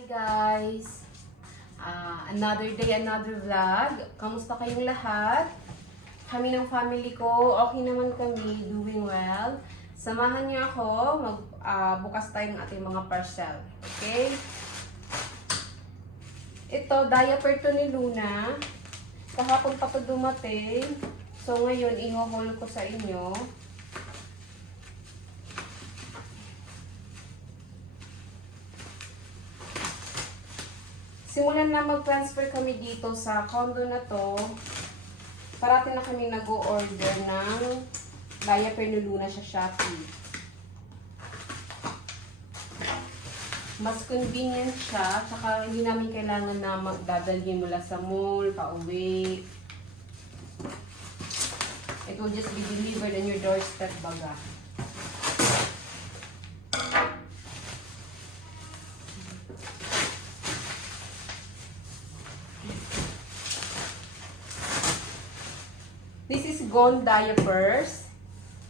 Hi guys! Ah, another day, another vlog. Kamusta kayong lahat? Kami ng family ko, okay naman kami, doing well. Samahan niyo ako, mag, ah, bukas tayo ng ating mga parcel. Okay? Ito, diaper to ni Luna. Kahapon pa to dumating. So ngayon, i-haul ko sa inyo. Simulan na mag-transfer kami dito sa condo na to. Parati na kami nag-o-order ng diaper ni Luna sa Shopee. Mas convenient siya, tsaka hindi namin kailangan na magdadalhin mula sa mall, pauwi. It will just be delivered on your doorstep baga. This is Gone Diapers.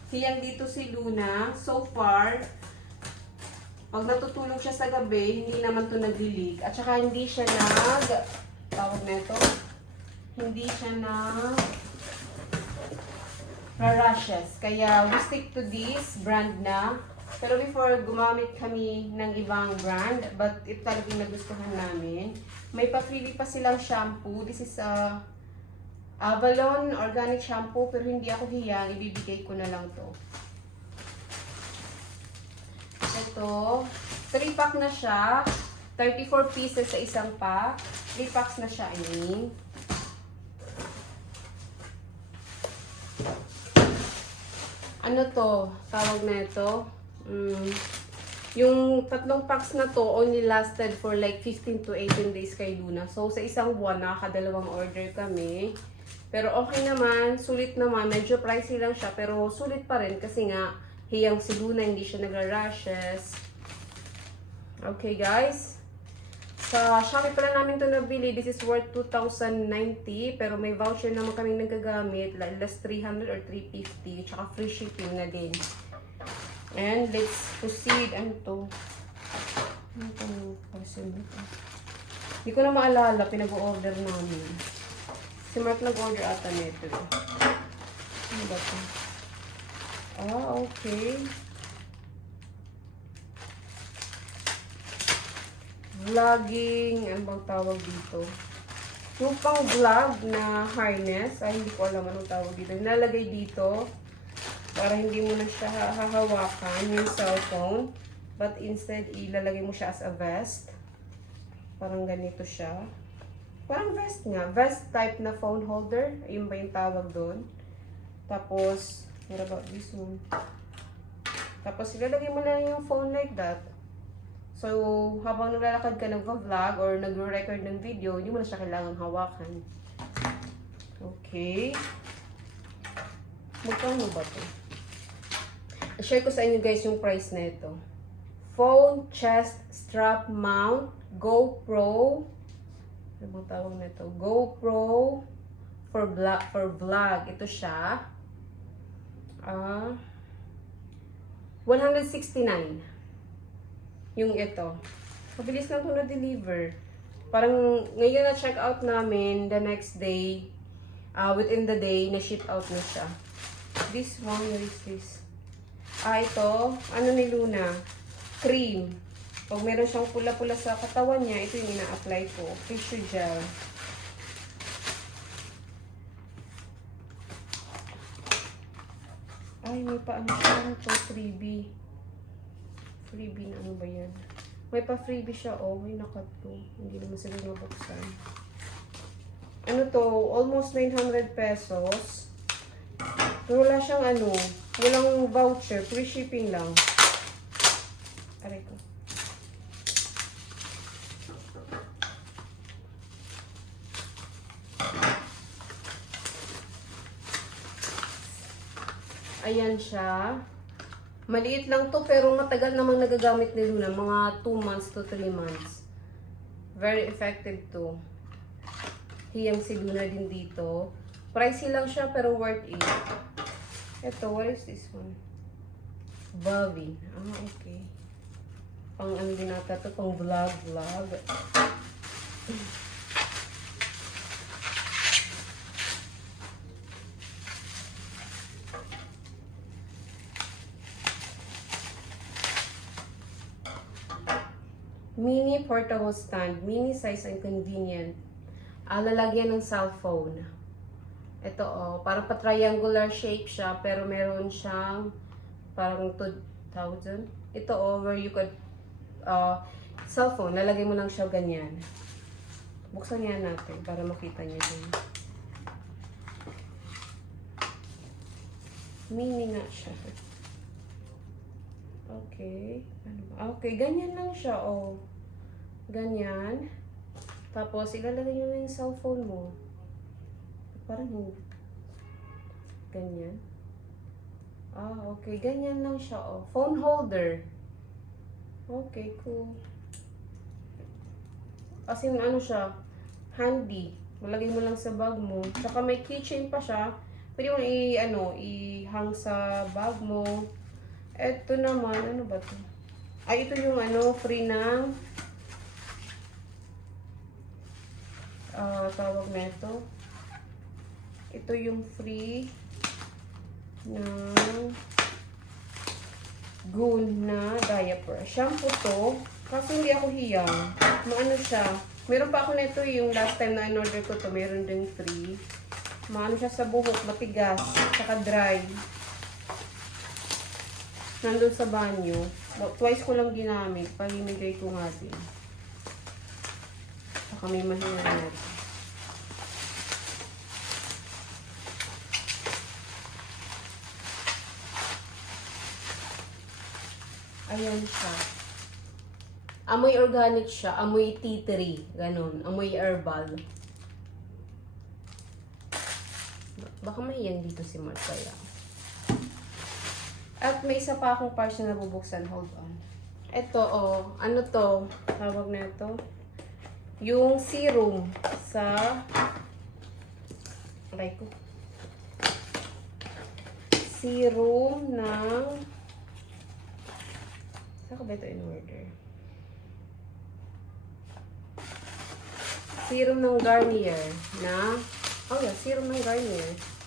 Hiyang dito si Luna. So far, pag natutulog siya sa gabi, hindi naman to nag-leak. At saka hindi siya nag... Tawag na ito. Hindi siya nag... rashes. Kaya we stick to this brand na. Pero before, gumamit kami ng ibang brand. But ito talagang nagustuhan namin. May pa-freebie pa silang shampoo. This is a Avalon Organic Shampoo. Pero hindi ako hiyang. Ibibigay ko na lang to. Ito, 3 pack na siya. 34 pieces sa isang pack. 3 packs na siya, I mean. Ano to? Tawag na ito? Mm, yung tatlong packs na to only lasted for like 15 to 18 days kay Luna. So, sa isang buwan, nakakadalawang order kami. Pero okay naman, sulit naman. Medyo pricey lang siya, pero sulit pa rin kasi nga, hiyang si Luna, hindi siya nagra-rashes. Okay, guys. Sa Shopee pala namin to nabili. This is worth 2,090. Pero may voucher naman kami nagagamit. Less 300 or 350. Tsaka free shipping na din. And let's proceed. Ano to? Ano to? Parcel nito? Hindi ko na maalala. Pinag-order namin. Si Mark nag-order ata nito. eh. Ano ba to? Ah, okay. Vlogging, ano bang tawag dito? Yung pang vlog na harness, ay hindi ko alam anong tawag dito. Nilalagay dito para hindi mo na siya hahawakan yung cellphone. But instead, ilalagay mo siya as a vest. Parang ganito siya. Parang vest nga. Vest type na phone holder. Ayun ba yung tawag doon? Tapos, what about this one? Tapos, ilalagay mo na yung phone like that. So, habang naglalakad ka nag-vlog or nagre-record ng video, hindi mo na siya kailangang hawakan. Okay. Magkano ba to? I-share ko sa inyo guys yung price na ito. Phone chest strap mount GoPro ano bang tawag na ito? GoPro for vlog, for vlog. Ito siya. Ah, 169. Yung ito. Mabilis lang ito na-deliver. Parang ngayon na-check out namin, the next day, uh, within the day, na-ship out na siya. This one, where is this? Ah, ito, ano ni Luna? Cream. Pag meron siyang pula-pula sa katawan niya, ito yung ina-apply ko. Tissue gel. Ay, may pa ano siya. To? Freebie. Freebie na ano ba yan? May pa freebie siya. Oh, may nakat to. Hindi naman sila mabuksan. Ano to? Almost 900 pesos. Pero wala siyang ano. Walang voucher. Free shipping lang. Aray ko. Ayan siya. Maliit lang to pero matagal namang nagagamit ni Luna. Mga 2 months to 3 months. Very effective to. Hiyang si Luna din dito. Pricey lang siya pero worth it. Ito, what is this one? Bobby. Ah, okay. Pang ano din ata to, pang vlog, vlog. Mini portable stand. Mini size and convenient. Ah, lalagyan ng cellphone. Ito oh, parang pa-triangular shape siya, pero meron siyang parang 2,000. Ito oh, where you could, uh, cellphone, lalagay mo lang siya ganyan. Buksan yan natin para makita niyo din. Mini nga siya. Okay. Ano ba? Okay, ganyan lang siya, oh. Ganyan. Tapos, ilalagay nyo na yung cellphone mo. Parang hindi. Ganyan. Ah, okay. Ganyan lang siya, oh. Phone holder. Okay, cool. Kasi ano siya, handy. Malagay mo lang sa bag mo. Tsaka may keychain pa siya. Pwede mo i, ano, i-hang sa bag mo. Eto naman, ano ba to? Ay, ito yung ano, free ng ah tawag na ito. Ito yung free ng goon na diaper. Shampoo to. Kasi hindi ako hiyang. Maano siya. Meron pa ako nito yung last time na in-order ko to. Meron din free. Maano siya sa buhok. Matigas. Saka dry. Nandun sa banyo. Twice ko lang ginamit. Pahimigay ko nga din. Saka may mahina. Ayan siya. Amoy organic siya. Amoy tea tree. Ganon. Amoy herbal. Baka mahiyang dito si Mark kaya. At may isa pa akong parcel na bubuksan. Hold on. Ito, oh. Ano to? Tawag na ito. Yung serum sa... Aray ko. Serum ng... Saan ko ba ito in order? Serum ng Garnier na... Oh yeah, serum ng Garnier.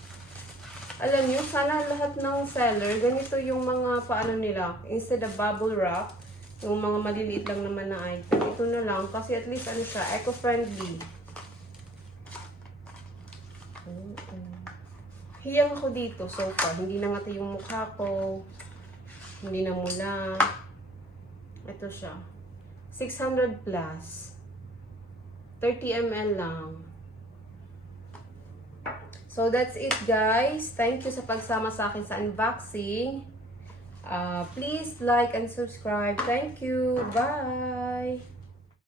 Alam niyo, sana lahat ng seller, ganito yung mga paano nila. Instead of bubble wrap, yung mga maliliit lang naman na item. Ito na lang, kasi at least ano siya, eco-friendly. Hiyang ako dito so far. Hindi na nga yung mukha ko. Hindi na mula. Ito siya. 600 plus. 30 ml lang. So, that's it guys. Thank you sa pagsama sa akin sa unboxing. Uh, please like and subscribe. Thank you. Bye!